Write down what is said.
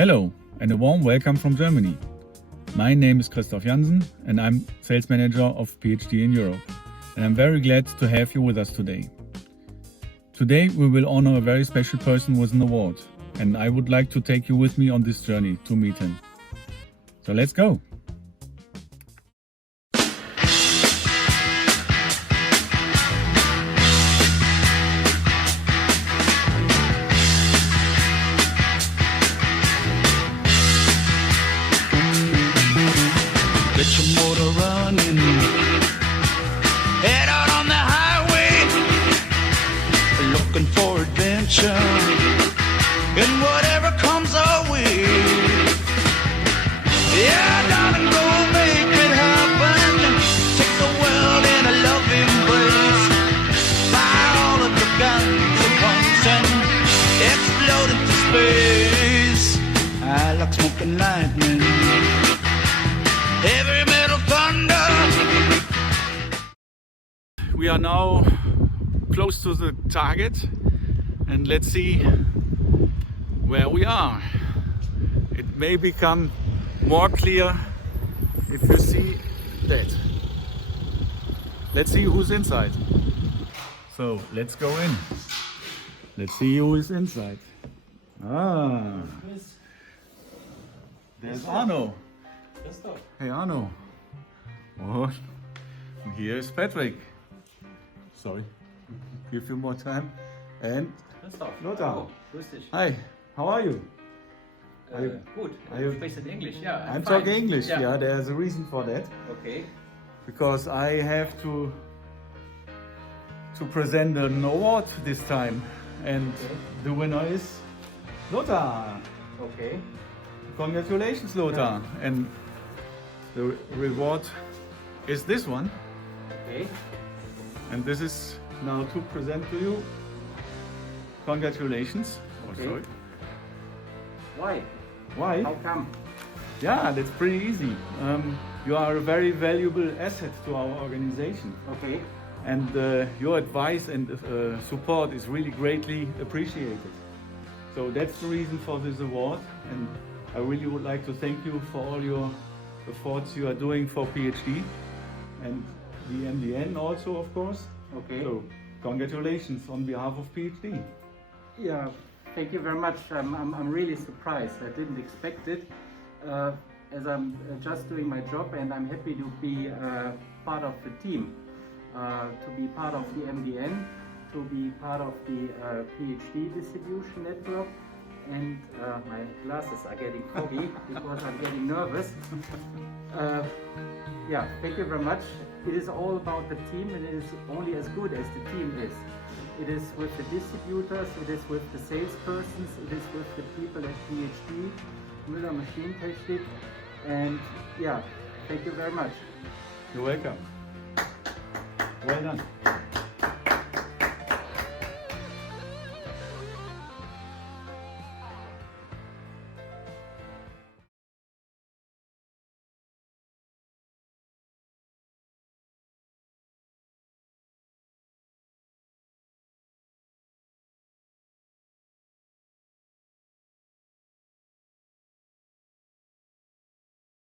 Hello and a warm welcome from Germany. My name is Christoph Jansen and I'm Sales Manager of PhD in Europe. And I'm very glad to have you with us today. Today we will honor a very special person with an award, and I would like to take you with me on this journey to meet him. So let's go! Get your motor running, head out on the highway, looking for adventure, and whatever comes our way. Yeah, darling, go make it happen. Take the world in a loving embrace. Fire all of your guns at once and explode into space. I like smoking lightning. Heavy metal thunder. We are now close to the target and let's see where we are. It may become more clear if you see that. Let's see who's inside. So let's go in. Let's see who is inside. There's Arno. Hey Arno. Oh, here is Patrick. Sorry, give you more time. And Lothar. Grüß dich. Hi, how are you? Gut, are you- du sprichst in English, yeah. I'm fine. talking English, Yeah. yeah, there's a reason for that. Okay. Because I have to present an award this time. And the winner is Lothar. Okay. Congratulations, Lothar. And the reward is this one. Okay. And this is now to present to you. Congratulations. Oh, Okay. sorry. Why? Why? How come? Yeah, that's pretty easy. You are a very valuable asset to our organization. Okay. And your advice and support is really greatly appreciated. So that's the reason for this award. And I really would like to thank you for all your efforts you are doing for PhD and the MDN also, of course. Okay. So congratulations on behalf of PhD. Yeah, thank you very much. I'm really surprised. I didn't expect it. As I'm just doing my job, and I'm happy to be part of the team, to be part of the MDN, to be part of the PhD distribution network. And my glasses are getting foggy because I'm getting nervous. Yeah, thank you very much. It is all about the team, and it is only as good as the team is. It is with the distributors, it is with the salespersons, it is with the people at PhD, Müller Maschinentechnik, and yeah, thank you very much. You're welcome. Well done.